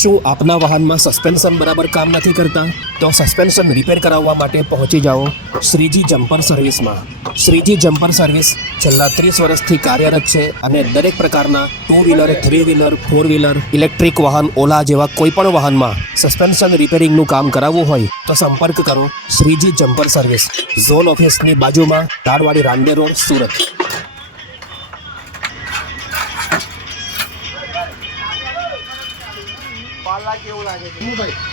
શું આપના વાહનમાં સસ્પેન્શન બરાબર કામ નથી કરતા? તો સસ્પેન્શન રિપેર કરાવવા માટે પહોંચી જાઓ શ્રીજી જમ્પર સર્વિસમાં. શ્રીજી જમ્પર સર્વિસ છેલ્લા 30 વર્ષથી કાર્યરત છે અને દરેક પ્રકારના 2 વ્હીલર, 3 વ્હીલર, 4 વ્હીલર, ઇલેક્ટ્રિક વાહન, ઓલા જેવા કોઈ પણ વાહનમાં સસ્પેન્શન રિપેરિંગનું કામ કરાવવું હોય તો સંપર્ક કરો શ્રીજી જમ્પર સર્વિસ, ઝોન ઓફિસની બાજુમાં, તાળવાડી, રાંદેર રોડ, સુરત. પાલા કેવું લાગે છે?